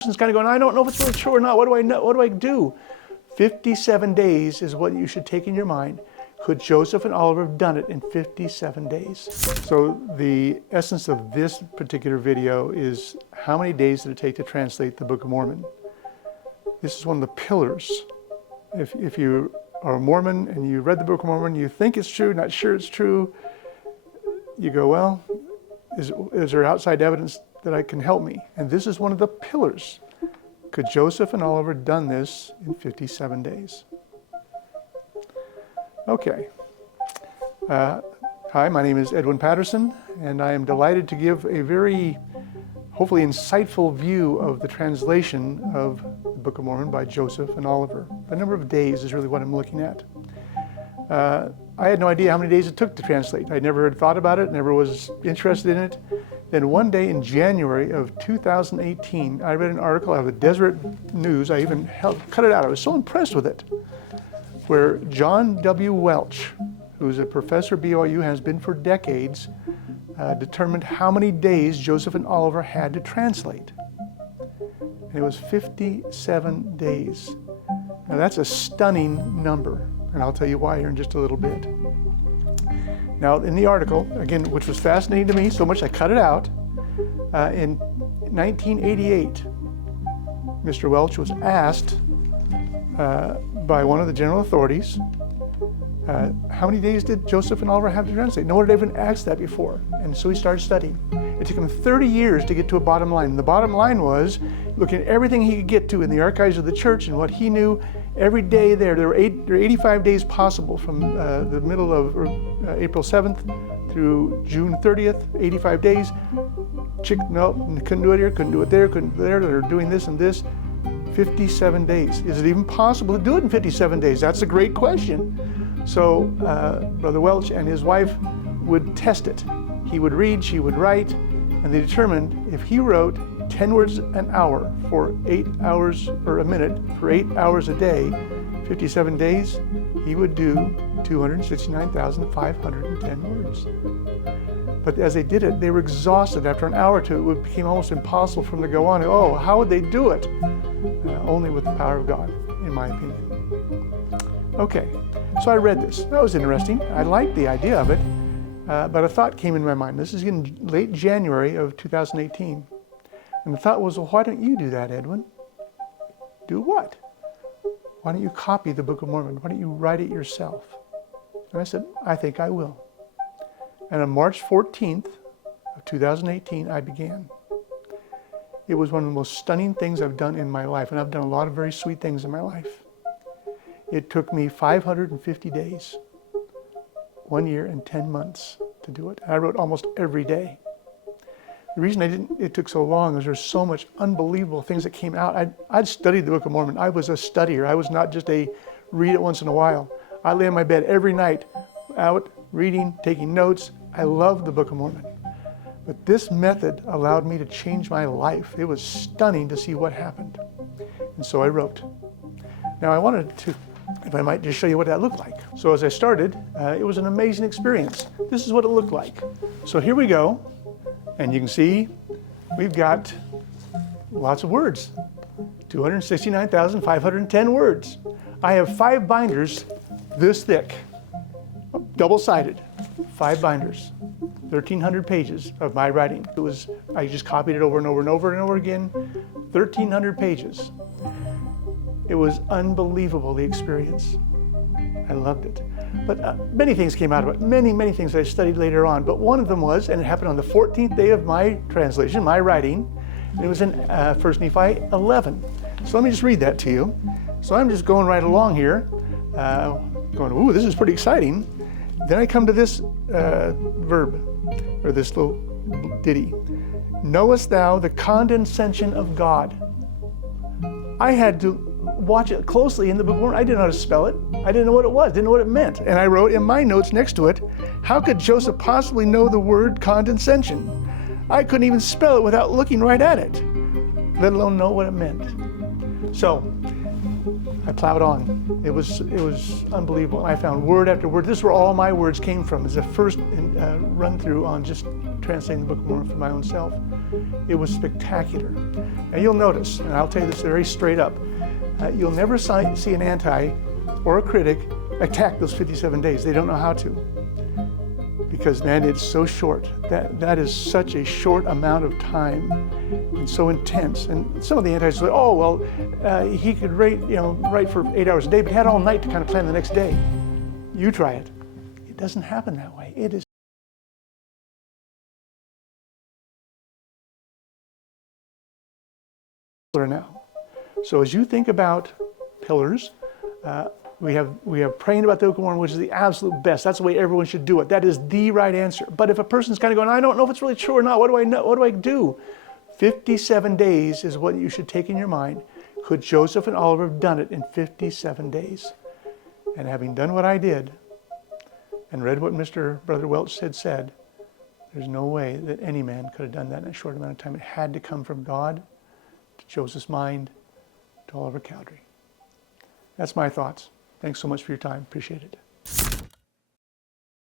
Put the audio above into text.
person's kind of going, I don't know if it's really true or not. What do I know? What do I do? 57 days is what you should take in your mind. Could Joseph and Oliver have done it in 57 days? So the essence of this particular video is how many days did it take to translate the Book of Mormon? This is one of the pillars. If you are a Mormon and you read the Book of Mormon, you think it's true, not sure it's true, you go, well, is there outside evidence that can help me? And this is one of the pillars. Could Joseph and Oliver have done this in 57 days? Okay. Hi, my name is Edwin Patterson, and I am delighted to give a very, hopefully insightful view of the translation of the Book of Mormon by Joseph and Oliver. The number of days is really what I'm looking at. I had no idea how many days it took to translate. I never had thought about it, never was interested in it. Then one day in January of 2018, I read an article out of the Deseret News. I even cut it out. I was so impressed with it, where John W. Welch, who's a professor at BYU, has been for decades, determined how many days Joseph and Oliver had to translate. And it was 57 days. Now that's a stunning number, and I'll tell you why here in just a little bit. Now in the article, again, which was fascinating to me so much I cut it out, in 1988, Mr. Welch was asked by one of the general authorities, how many days did Joseph and Oliver have to translate? No one had even asked that before. And so he started studying. It took him 30 years to get to a bottom line. And the bottom line was looking at everything he could get to in the archives of the church and what he knew every day there. There were 85 days possible from the middle of April 7th through June 30th, 85 days. No, couldn't do it here, couldn't do it there, couldn't do it there. They're doing this and this. 57 days. Is it even possible to do it in 57 days? That's a great question. So Brother Welch and his wife would test it. He would read, she would write, and they determined if he wrote 10 words an hour for 8 hours or a minute for 8 hours a day, 57 days, he would do 269,510 words. But as they did it, they were exhausted. After an hour or two, it became almost impossible for them to go on. Oh, how would they do it? Only with the power of God, in my opinion. Okay, so I read this. That was interesting. I liked the idea of it, but a thought came in my mind. This is in late January of 2018. And the thought was, well, why don't you do that, Edwin? Do what? Why don't you copy the Book of Mormon? Why don't you write it yourself? And I said, I think I will. And on March 14th of 2018, I began. It was one of the most stunning things I've done in my life, and I've done a lot of very sweet things in my life. It took me 550 days, 1 year and 10 months to do it. And I wrote almost every day. The reason it took so long is there's so much unbelievable things that came out. I'd studied the Book of Mormon. I was a studier. I was not just a read it once in a while. I lay in my bed every night, out, reading, taking notes. I loved the Book of Mormon. But this method allowed me to change my life. It was stunning to see what happened. And so I wrote. Now I wanted to, if I might just show you what that looked like. So as I started, it was an amazing experience. This is what it looked like. So here we go. And you can see we've got lots of words. 269,510 words. I have 5 binders this thick, double-sided, 5 binders. 1,300 pages of my writing. I just copied it over and over and over and over again. 1,300 pages. It was unbelievable, the experience. I loved it. But many things came out of it, many things I studied later on. But one of them was, and it happened on the 14th day of my translation, my writing, and it was in 1 Nephi 11. So let me just read that to you. So I'm just going right along here, going, ooh, this is pretty exciting. Then I come to this verb, or this little ditty. Knowest thou the condescension of God? I had to watch it closely in the Book of Mormon. I didn't know how to spell it. I didn't know what it was, didn't know what it meant. And I wrote in my notes next to it, how could Joseph possibly know the word condescension? I couldn't even spell it without looking right at it, let alone know what it meant. So I plowed on. It was unbelievable. I found word after word. This is where all my words came from. It's the first run through on just translating the Book of Mormon for my own self. It was spectacular. Now you'll notice, and I'll tell you this very straight up, you'll never see an anti or a critic attack those 57 days. They don't know how to. Because, man, it's so short. That is such a short amount of time and so intense. And some of the antis say, oh, well, he could write for 8 hours a day, but he had all night to kind of plan the next day. You try it. It doesn't happen that way. It is now. So as you think about pillars, we have praying about the Book of Mormon, which is the absolute best. That's the way everyone should do it. That is the right answer. But if a person's kind of going, I don't know if it's really true or not, what do I know? What do I do? 57 days is what you should take in your mind. Could Joseph and Oliver have done it in 57 days? And having done what I did and read what Brother Welch had said, there's no way that any man could have done that in a short amount of time. It had to come from God, to Joseph's mind, to Oliver Cowdery. That's my thoughts. Thanks so much for your time. Appreciate it.